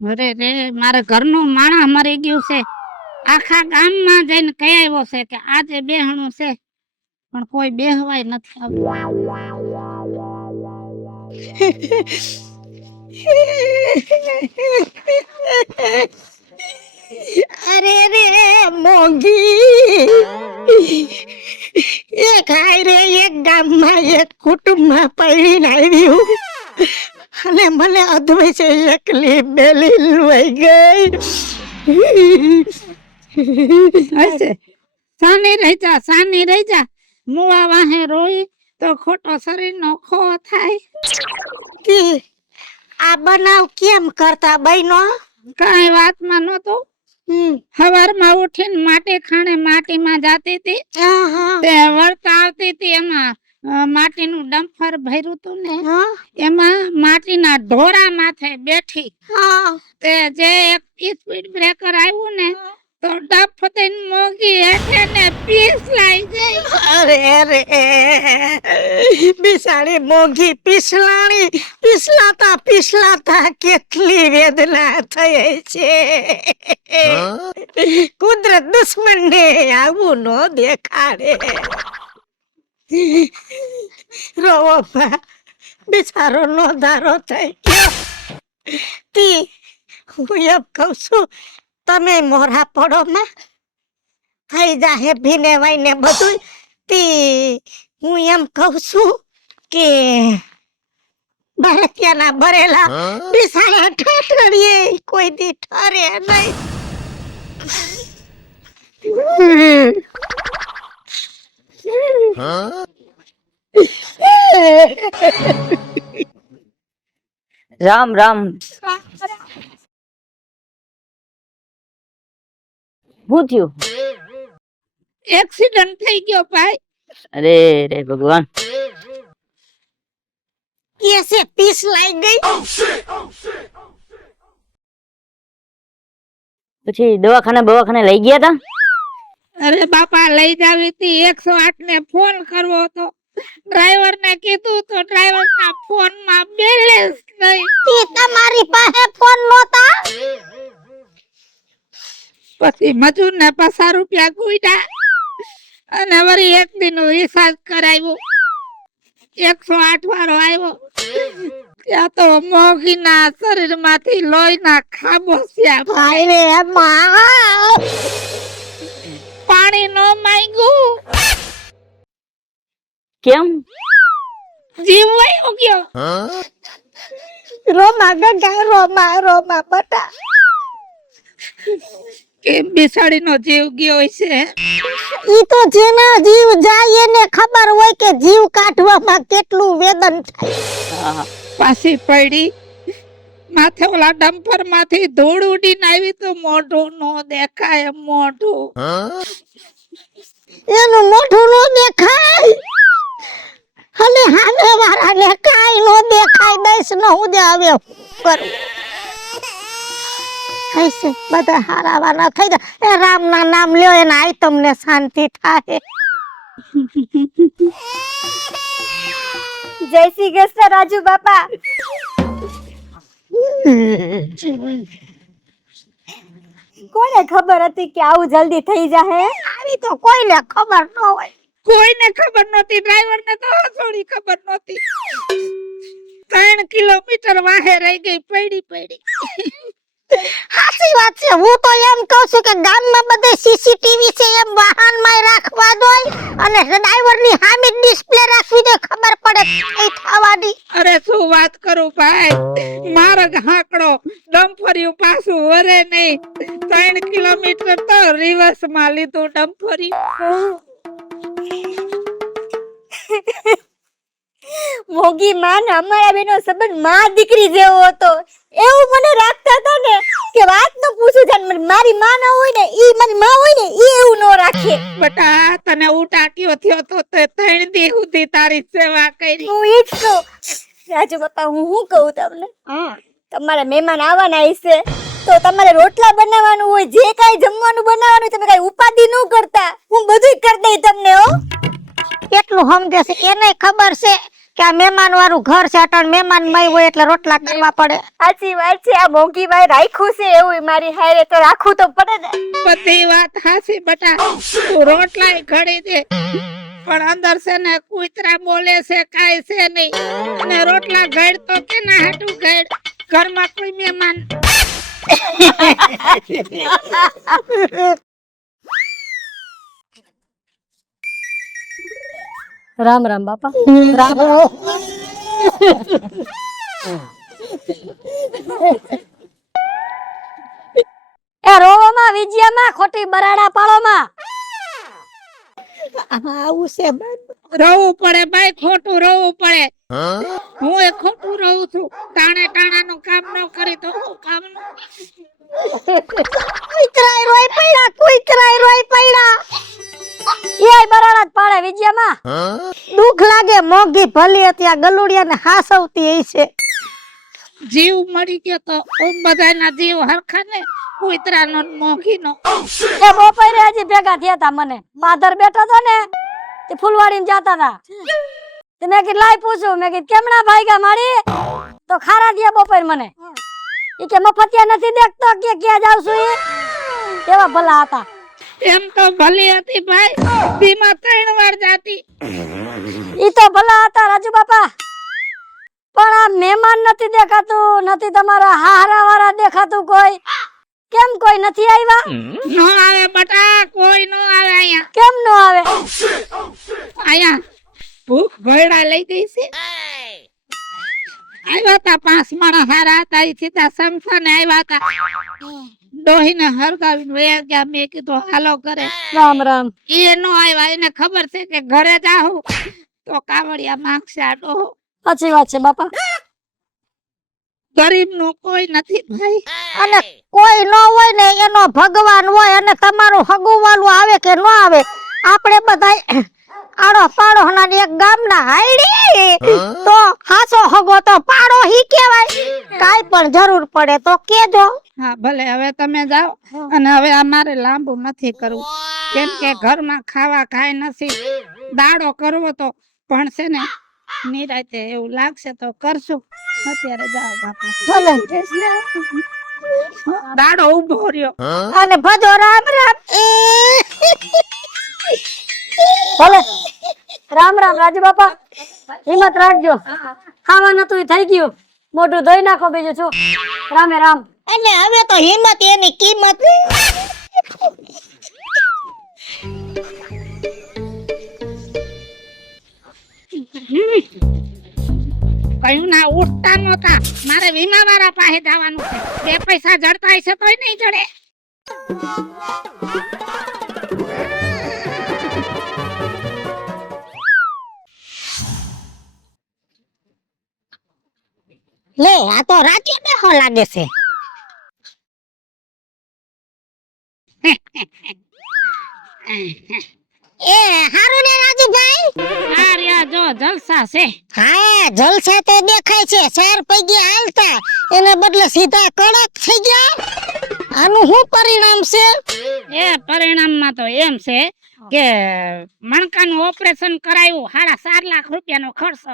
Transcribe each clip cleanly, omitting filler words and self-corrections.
અરે રે મારા ઘરનું માણસ મરી ગયું છે. આખા ગામમાં જઈને કહી આવ્યો છે કે આજે બેહણું છે, પણ કોઈ બેહવાય નથી અરે રે મોંઘી એક હાય રે એક ગામમાં એક કુટુંબમાં પડીને આવ્યું અને મને અદ્વૈત છે એકલી બેલી લઈ ગઈ. હશે. સાની રહી જા મુવા વાહે રોઈ તો ખોટો શરીરનો ખો થાય. કી આ બનાવ કેમ કરતા બહેનો? કાંઈ વાતમાં નહોતું. સવારમાં ઉઠીને માટી ખાણે માટીમાં જાતી હતી, તે વળતા આવતી હતી. એમાં માટીનું ડમ્ફર ભર્યું હતું ને, એમાં માટીના ઢોળા માથે બેઠી. તે જે એક સ્પીડ બ્રેકર આવ્યું ને તો ડફ થઈને મોંઘી હેઠે ને પીસલાઈ ગઈ. અરે અરે બિસાડી મોંઘી પીસલાતા કેટલી વેદના થઈ છે. કુદરત દુશ્મનને આવું ન દેખાડે. રોવો બિચારો નો ધારો થઈ ગયો. તી હું એમ કહું છું તમે મોરા પડો માં થઈ જાહે ભીને વાઈને બધું. તી હું એમ કહું છું કે ભારતીયના ભરેલા બિસાડા ઠઠડીએ કોઈ દી ઠરે નહીં. રામ રામ. શું થયું? એક્સિડન્ટ થઈ ગયો ભાઈ. અરે રે ભગવાન. કેસે પીસ લાઈ ગઈ. પછી દવાખાને લઈ ગયા તા? અરે બાપા લઈ જાવી હતી. 108 ને ફોન કરવો હતો. ડ્રાઈવર ને કીધું તો ડ્રાઈવર ના ફોન માં બેલેન્સ નહીં. તી તમારી પાસે ફોન નહોતા? પછી મજૂર ને 50 રૂપિયા ગુઈડા અને વળી એક દિન રિચાર્જ કરાવ્યું. 108 વાળો આવ્યો ત્યાં તો મોગીના શરીર માંથી લોહીના ખાબોચિયા. ભાઈ રે માં પાણી નો માંગ્યું. કેમ? જીવ વયો ગયો. રોમા ગંગા રોમા બટા. કે બિસાડીનો જીવ ગયો છે. ઈ તો જેના જીવ જાય એને ખબર હોય કે જીવ કાઢવામાં કેટલું વેદન થાય. પાછી પડી માથે ઓલા ડમ્પર માંથી ધૂળ ઉડીને આવી તો મોઢું નો દેખાય. મોઢું એનું મોઢું નો દેખાય અને હામે વાળાને કાઈ નો દેખાય. દઈશ ન હું દે હવે કરું હૈસે બધા હારાવાના થઈ જાય. એ રામ ના નામ લ્યો એને આઈ તમને શાંતિ થાય. જય શ્રી કૃષ્ણ રાજુ બાપા. કોને ખબર હતી કે આવું જલ્દી થઈ જાહે? આવી તો કોઈને ખબર ન હોય. કોઈને ખબર નહોતી. ડ્રાઈવર ને તો થોડી ખબર નહોતી. 3 કિલોમીટર વાહે રહી ગઈ પડી. સાચી વાત છે. હું તો એમ કહું છું કે ગામમાં બધે સીસીટીવી છે એમ વાહનમાં રાખવા દોય અને ડ્રાઈવરની સામે ડિસ્પ્લે રાખવી દે. ખબર પડે કઈ થવાની. અરે શું વાત કરું ભાઈ. માર્ગ હાંકડો ડમ્ફરિયું પાછું વરે નહીં. 3 કિલોમીટર તો રિવર્સ માં લીધું ડમ્ફરિયું. મોગી માં ને અમારા બેનો સંબંધ માં દીકરી જેવો હતો. એવું મને રાખતા હતા ને કે વાત ન પૂછું. જાન મારી માં ના હોય ને ઈ મારી માં હોય ને ઈ એવું ન રાખે. બટા તને ઉટાક્યો થયો તો તે 3 દી સુધી તારી સેવા કરી. હું ઈ જ કહું રાજુ બાપા. હું શું કહું તમને, તમારા મહેમાન આવવાના હશે તો તમારે રોટલા બનાવવાનું હોય, જે કાઈ જમવાનું બનાવવાનું હોય, તમે કાઈ ઉપાધિ ન કરતા. હું બધું કરી દઈ તમને. હો કેટલું સમજે છે એને ખબર છે કે આ મહેમાન વાળું ઘર છે, અટણ મહેમાન મય હોય એટલે રોટલા કરવા પડે. સાચી વાત છે. આ મોંઘી ભાઈ રાખ્યું છે એવું મારી હારે તો રાખવું તો પડે ને. બધી વાત હાસી બટા, તું રોટલાય ઘડી દે પણ અંદર છે ને કૂતરા બોલે છે કાઈ છે નહીં. અને રોટલા ઘડ તો કેના હાટું ઘડ, ઘરમાં કોઈ મહેમાન. રામ રામ બાપા. રામ એ રોવામાં વિજયામાં ખોટી બરાડા પાળોમાં. આવું છે રહવું પડે ભાઈ, ખોટું રહવું પડે. હું એ ખોટું રહું છું, ટાણે ટાણાનું કામ ન કરી તો હું કામનું. કુતરાય રોય પડ્યા. એ બરાડા જ પાડે વિજયામાં. દુઃખ લાગે, મોંઘી ભલી હતી આ ગલુડિયાને હાસવતી એ છે. જીવ મરી ગયો તો બધાના જીવ હરખા ને, કૂતરાનો ને મોંઘીનો. એ બપોરે હજી ભેગા થયા તા મને. માધર બેઠો તો ને તે ફૂલવાડીને જાતા તા. તે મેં કીધું લાઈ પૂછું, મેં કીધું કેમના ભાઈગા મારી? તો ખારા દિયા બપોર મને. ઈ કે મફતિયા નથી દેખતો કે ક્યાં જાવ છું ઈ? કેવા ભલા હતા. એમ તો ભલી હતી ભાઈ, દીમાં 3 વાર જાતી. ઈ તો ભલા હતા રાજુ બાપા, પણ આ મહેમાન નથી દેખાતું, નથી તમારા હારા વાળા દેખાતું કોઈ. કેમ કોઈ નથી આવ્યા? નો આવે બટા, કોઈ નો આવે અહીંયા. કેમ નો આવે? અહીંયા ભૂખ ભયડા લઈ ગઈ છે. આવ્યા તા 5 માણસ હારા હતા, ઈ સીધા સમસાને આવ્યા તા. ડોહીને હરગાવીને વયા ગયા. મેં કીધું હાલો ઘરે. રામ રામ. એ નો આવ્યા, એને ખબર છે કે ઘરે જાઉં તો કાવડિયા માંગશે આ ડોહો. સાચી વાત છે બાપા. ગરીબ નું કોઈ નથી ભાઈ. અને કોઈ ન હોય ને એનો ભગવાન હોય, અને તમારું હગુવાલું આવે કે ન આવે, આપણે બધા આડો પાડો ના એક ગામના હાઈડી તો હાસો હગો તો પાડો હી કહેવાય. કાઈ પણ જરૂર પડે તો કેજો. હા ભલે, હવે તમે જાઓ. અને હવે અમારે લાંબુ નથી કરવું, કેમ કે ઘરમાં ખાવા કાંઈ નથી. દાડો કરવો તો પણ છે ને નિરાતે એવું લાગશે તો કરશું. અત્યારે જાઓ બાપા. દાડો ઉભો રહ્યો. અને ભજો રામ રામ. ભલે. રામ રામ રાજુ બાપા. હિંમત રાખજો. ખાવાનું તો થઈ ગયું, મોઢું ધોઈ નાખો બીજું શું. રામે રામ. અને હવે તો હિંમત એની કિંમત. કયું ના ઉઠતા નહોતા. મારે વીમા વાળા પાસે જવાનું છે. 2 પૈસા જડતા હશે તોય નહીં જડે. લે આ તો રાતે બેહો લાગે છે. એ હારું ને રાજુભાઈ. આ રહ્યા જો જલસા છે. હા જલસા તો દેખાય છે. 4 પૈકી હાલતા એને બદલે સીધા કડક થઈ ગયા. આનું શું પરિણામ છે? એ પરિણામમાં તો એમ છે કે મણકાનું ઓપરેશન કરાયું, 4.5 લાખ રૂપિયાનો ખર્ચો.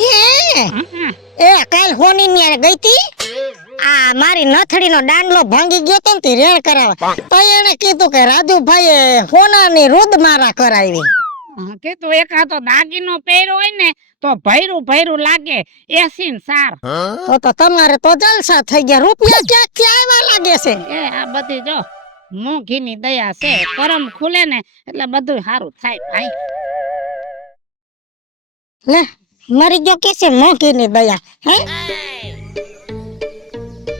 હે એ કાલ હોની ન્યા ગઈ તી. આ મારી નથડીનો દાંડલો ભાંગી ગયો તો ને રેણ કરાવવા, તો એને કીધું કે રાજુભાઈએ હોનાની રુદ મારા કરાવી. કીધું એકાદો દાગીનો પહેર્યો હોય ને તો ભૈરું ભૈરું લાગે. 80 ને 4. તો તમારે તો જલસા થઈ ગયા. રૂપિયા ક્યાંકથી આવ્યા લાગે છે. એ આ બધી જો મોંઘીની દયા છે. કરમ ખુલે ને એટલે બધું સારું થાય ભાઈ. લે મરી ગયો કે છે મોંઘીની દયા. હે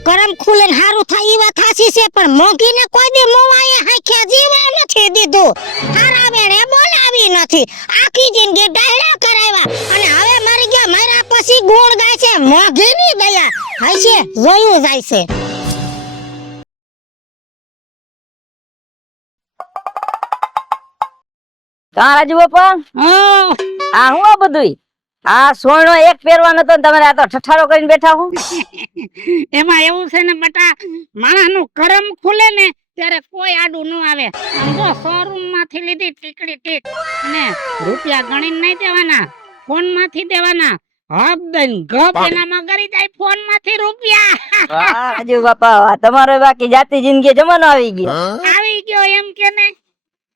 કરમ ખુલે ને હારું થાય ઈ વાત સાચી છે, પણ મોંઘીને કોઈ દી મોવાએ હાખ્યા જીવા નથી દીધું. હારા વેણે બોલાવી નથી. આખી જિંદગી ડાયરા કરાવ્યા અને હવે મરી ગયા. મારા પછી ગુણ ગાય છે મોંઘીની દયા. હાય છે જોયું જાય છે. કા રાજુ બાપા? આ હું આ બધું? આ સોનો એક પહેરવાનો તો તમારે આ તો ઠઠારો કરીને બેઠા હું. એમાં એવું છે ને બટા, માણસનું કરમ ખુલે ને ત્યારે કોઈ આડું ન આવે. આમ જો શોરૂમ માંથી લીધી ટીકડી ટીક અને રૂપિયા ગણીને નહીં દેવાના. ફોન માંથી દેવાના હબ દઈને ગપ એનામાં કરી જાય ફોન માંથી રૂપિયા વાહ રાજુ બાપા વાહ. તમારો બાકી જાતિ જિંદગી જમાનો આવી ગયો. આવી ગયો એમ કે ને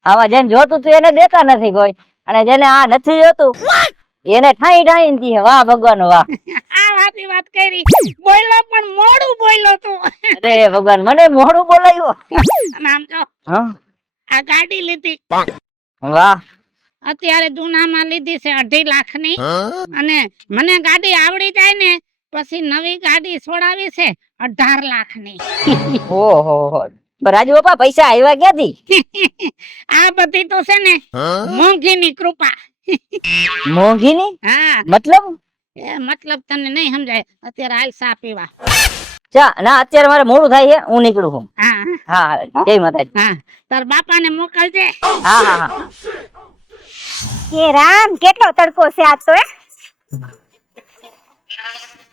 આમાં જેને જોતું તું એને દેતા નથી કોઈ, અને જેને આ નથી જોતું એને ઠાઈ ઠાઈ ને કહે, વાહ ભગવાન વાહ. આ વાત કરી બોલ્યો પણ મોડું બોલ્યો તું અરે ભગવાન મને મોઢું બોલાવ્યો. અને આમ જો હા આ ગાડી લીધી વાહ. અત્યારે જૂનામાં લીધી છે 2.5 લાખની અને મને ગાડી આવડી જાય ને પછી નવી ગાડી છોડાવી છે 18 લાખની ઓહો રાજુ બાપા પૈસા આવ્યા ક્યાંથી? આ બધી તો છે ને મોંઘીની કૃપા મોંઘીની હા મતલબ? એ મતલબ તને નહીં સમજાય અત્યારે હાલ ચા પીવા ચા ના અત્યારે મારે મોડું થાય છે, હું નીકળું છું. હા હા જય માતાજી. હા તાર બાપાને મોકલજે હા હા હા. હે રામ કેટલો તડકો છે આજ તો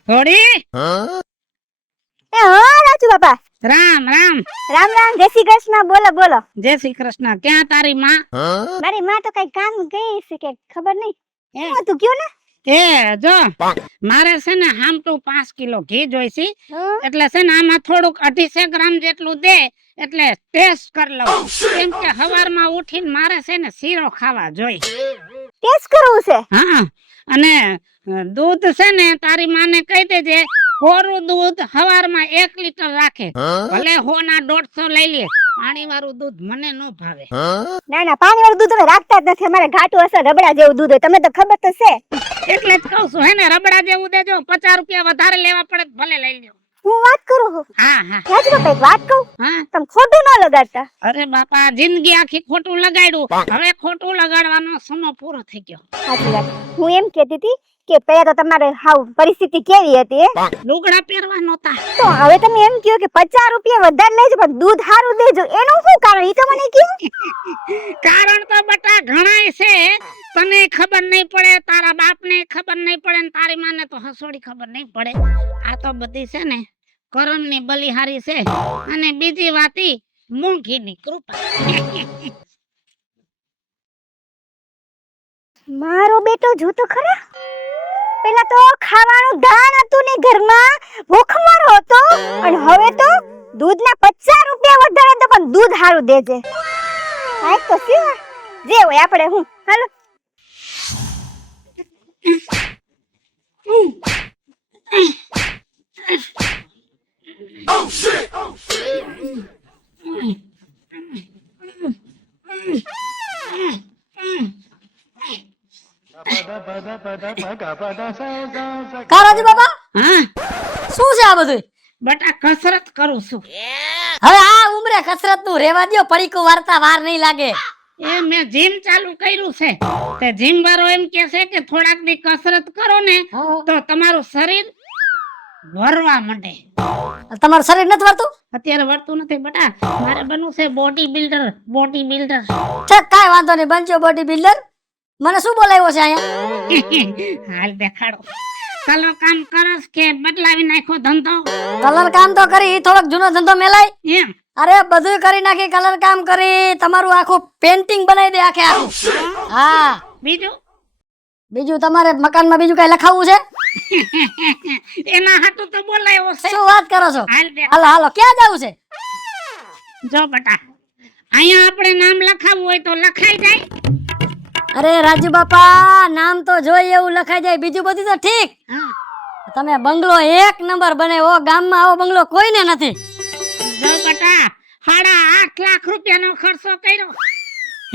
થોડી એ હા રાજુ બાપા રામ રામ રામ રામ જય શ્રી કૃષ્ણ બોલો બોલો જય શ્રી કૃષ્ણ ક્યાં તારી માં મારી માં તો કઈ કામ ગઈ છે કે ખબર નહીં એ. તું કયો ને એ જો મારે છે ને હામટું 5 કિલો ઘી જોઈશે હં? એટલે છે ને આમાં થોડુંક 250 ગ્રામ જેટલું દે એટલે ટેસ્ટ કરી લઉં કેમ કે સવારમાં ઉઠીને મારે છે ને શીરો ખાવા જોઈ ટેસ્ટ કરવું છે હા અને દૂધ છે ને તારી માને કહી દેજે કોરું દૂધ સવારમાં 1 લીટર રાખે ભલે 100 ના 150 લઈ લે પાણી વાળું દૂધ મને ન ભાવે ના ના પાણી વાળું દૂધ હવે રાખતા જ નથી અમારે ઘાટું હશે રબડા જેવું દૂધ હોય તમને તો ખબર તો છે એટલે જ કહું છું હે ને રબડા જેવું દેજો 50 રૂપિયા વધારે લેવા પડે તો ભલે લઈ લ્યો હું વાત કરું છું હા હા રાજુ બાપા એક વાત કહું હા તમે ખોટું ન લગાડતા અરે બાપા જિંદગી આખી ખોટું લગાડ્યું હવે ખોટું લગાડવાનો સમય પૂરો થઈ ગયો સાચી વાત હું એમ કહેતી હતી કે પહેલા તો તમારે હાવ પરિસ્થિતિ કેવી હતી લુગડા પહેરવા નહોતા તો હવે તમે એમ કહો કે 50 રૂપિયા વધારે લેજો પણ દૂધ સારું દેજો એનું શું કારણ ઈ તો મને કહો કારણ તો બટા ઘણાય છે તને ખબર નહીં પડે તારા બાપને ખબર નહીં પડે ને તારી માને તો હસોડી ખબર નહીં પડે આ તો બધી છે ને કરમની બલિહારી છે અને બીજી વાત ઈ મોંઘીની કૃપા મારો બેટો જોતો ખરા પેલા તો ખાવાનું દાન હતું ને ઘરમાં ભૂખમરો હતો અને હવે તો દૂધના 50 રૂપિયા વધારે તો પણ દૂધ સારું દેજે આ તો શું જે હોય આપણે હું હાલો કા રાજુ બાપા હા શું છે આ બધું? બટા કસરત કરું છું હવે આ ઉંમરે કસરત નું રેવા દ્યો, પડીકું વારતા વાર નહીં લાગે. એ મેં જીમ ચાલુ કર્યું છે તે જીમ વાળો એમ કે છે કે થોડાક દી કસરત કરો ને તો તમારું શરીર વરવા માંડે તમારું શરીર નથી વળતું? અત્યારે વળતું નથી બટા મારે બનવું છે બોડી બિલ્ડર ઠીક કાંઈ વાંધો નહીં, બનજો બોડી બિલ્ડર. મને શું બોલાવ્યો છે અહીંયા? હાલ દેખાડો કલર કામ કરસ કે બદલાવી નાખો ધંધો કલર કામ તો કરી, થોડોક જૂનો ધંધો મેલાય. એમ અરે બધું કરી નાખી, કલર કામ કરી, તમારું આખું પેન્ટિંગ બનાવી દે આખે આખું. હા બીજું બીજું તમારે મકાનમાં બીજું કઈ લખાવવું છે? એના હાટુ તો બોલાવ્યો છે શું વાત કરો છો? હાલ દે હાલો હાલો, ક્યાં જવું છે? જો બટા અહીંયા આપણે નામ લખાવવું હોય તો લખાઈ જાય અરે રાજુ બાપા, નામ તો જોઈએ એવું લખાઈ જાય, બીજું બધું તો ઠીક. હા તમે બંગલો 1 નંબર બનાવ્યો, ગામમાં આવો બંગલો કોઈને નથી. જો બટા 8.5 લાખ રૂપિયાનો ખર્ચો કર્યો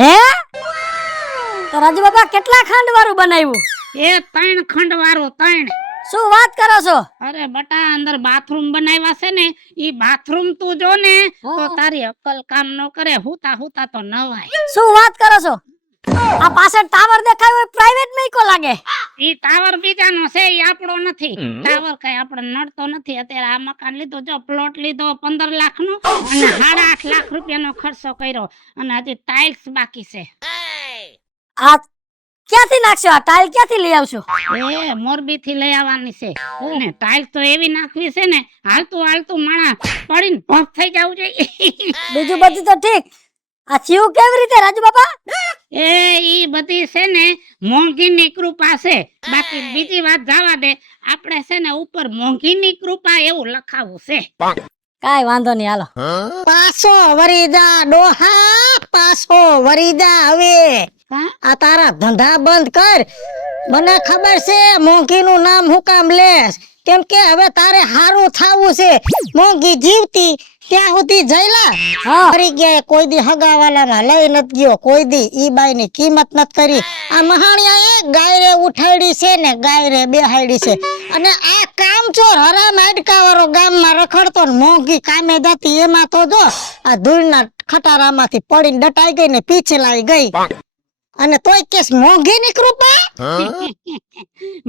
હે તો રાજુ બાપા કેટલા ખંડ વાળું બનાવ્યું? એ 3 ખંડ વાળું 3 શું વાત કરો છો? અરે બટા અંદર બાથરૂમ બનાવ્યા છે ને ઈ બાથરૂમ તું જો ને તો તારી અક્કલ કામ ન કરે, હુતા હુતા તો નવાય. શું વાત કરો છો? આ પાછળ ટાવર દેખાય હોય પ્રાઇવેટ મેકો લાગે. ઈ ટાવર બીજાનો છે, ઈ આપણો નથી. ટાવર કઈ આપણે નડતો નથી. અત્યારે આ મકાન લીધો, જો પ્લોટ લીધો 15 લાખ નો અને 8.5 લાખ રૂપિયાનો ખર્ચો કર્યો અને હજી ટાઇલ્સ બાકી છે. આ ક્યાંથી નાખશો? આ ટાઇલ ક્યાંથી લઈ આવશો? એ મોરબી થી લઈ આવવાની છે અને ટાઇલ્સ તો એવી નાખવી છે ને હાલતું હાલતું માણા પડીને ભફ થઈ જવું જોઈએ. બીજું બધું તો ઠીક, આ શિવ કેવી રીતે રાજુ બાપા? એ ઈ બધી છે ને મોંઘીની કૃપા છે. બાકી બીજી વાત જવા દે, આપણે છે ને ઉપર મોંઘીની કૃપા એવું લખાવું છે. કાઈ વાંધો નહીં, હાલો. પાછો વરીદા ડોહા, પાછો વરીદા. હવે હા? આ તારા ધંધા બંધ કર. મને ખબર છે મોંઘી નું નામ હું કામ લેસ, કેમ કે હવે તારે હારું થાવું છે. મોંઘી જીવતી ત્યાં સુધી જઈલા હા. મરી ગયા, કોઈ દી હગાવાલામાં લઈ નથી ગયો, કોઈ દી ઈ બાઈ ની કિંમત નથી કરી. આ મહાણિયા એ ગાયરે ઉઠાડી છે ને ગાયરે બેહાડી છે. અને આ કામચોર હરામ હાડકા વાળો ગામમાં રખડતો ને મોંઘી કામે જતી, એમાં તો જો આ ધૂળના ખટારામાંથી પડીને ડટાઈ ગઈ ને પીછલાઈ ગઈ. અને તોય કેસ મોંઘીની કૃપા.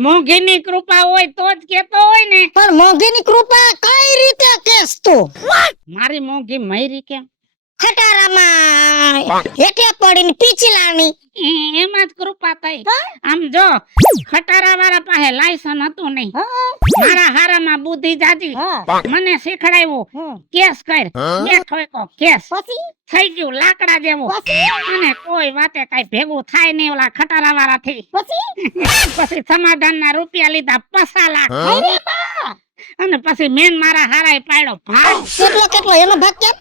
મોંઘીની કૃપા હોય તો જ કેતો હોય ને. પણ મોંઘીની કૃપા કઈ રીતે કેસ તું? મારી મોંઘી મયરી કેમ? ખટારામાં હેઠે પડીને પીછલાણી. એમાં જ કૃપા થઈ. આમ જો ખટારા વાળા પાસે લાયસન્સ હતું નહીં, મારા હારામાં બુદ્ધિ જાજી, મને શીખડાવ્યું કેસ કર, બેઠો કો કેસ થઈ ગયું લાકડા જેવું. અને કોઈ વાતે કઈ ભેગું થાય નહીં ઓલા ખટારા વાળા થી. પછી સમાધાન ના રૂપિયા લીધા 5 લાખ. અને પછી મેન મારા હારાએ પાડ્યો ભાગ. કેટલો કેટલો એનો ભાગ કેમ?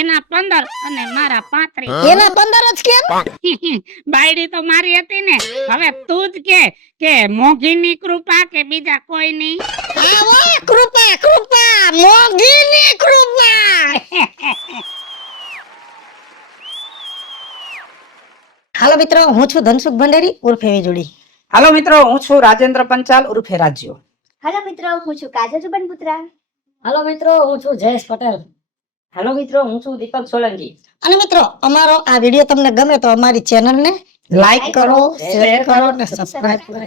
એના 15 અને મારા 35. એના 15 જ કેમ? બાયડી તો મારી હતી ને. હવે તું જ કે મોંઘીની કૃપા કે બીજા કોઈની? આવો કૃપા કૃપા, મોંઘીની કૃપા. હાલો મિત્રો, હું છું ધનસુખ ભંડેરી ઉર્ફે વીજળી. હાલો મિત્રો, હું છું રાજેન્દ્ર પંચાલ ઉર્ફે રાજ્યો. હાલો મિત્રો, હું છું કાજલ સુબન પુત્રા. હાલો મિત્રો, હું છું જયેશ પટેલ. હાલો મિત્રો, હું છું દીપક સોલંકી. અને મિત્રો, અમારો આ વિડીયો તમને ગમે તો અમારી ચેનલને લાઈક કરો, શેર કરો અને સબસ્ક્રાઇબ કરો.